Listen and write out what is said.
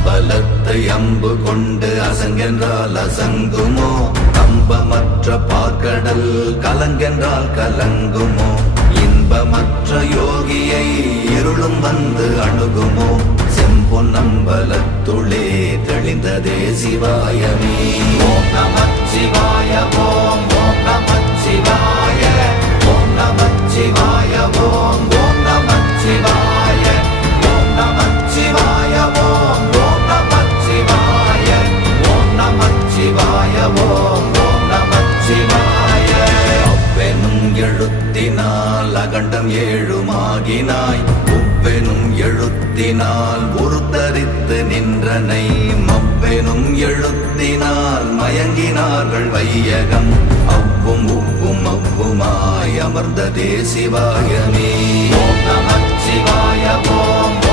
அம்பலத்தை அம்பு கொண்டு அசங்கென்றால் அசங்குமோ, கம்பமற்ற பார்க்கடல் கலங்கென்றால் கலங்குமோ, இன்பமற்ற யோகியை இருளும் வந்து அணுகுமோ, செம்பொன்னம்பலத்துளே தெளிந்ததே சிவாயமே. ஓம் நமச்சிவாய ஓம் ஓம் நமச்சிவாய ஓம் நமச்சிவாய ஓம் ஓம் நமச்சிவாய ஓம் நமச்சிவாய ஓம் ஓம் நமச்சிவாய ஓம் நமச்சிவாய ஓம் ஓம் நமச்சிவாய. அவ்வெனும் எழுத்தினால் அகண்டம் ஏழுமாகினாய், உவ்வெனும் எழுத்தினால் உருத்தரித்து நின்றனை, மவ்வெனும் எழுத்தினால் மயங்கினார்கள் வையகம், அவ்வும் உவ்வும் அவ்வுமாய் அமர்ந்ததே சிவாயமே. ஓம் நமச்சிவாய ஓம்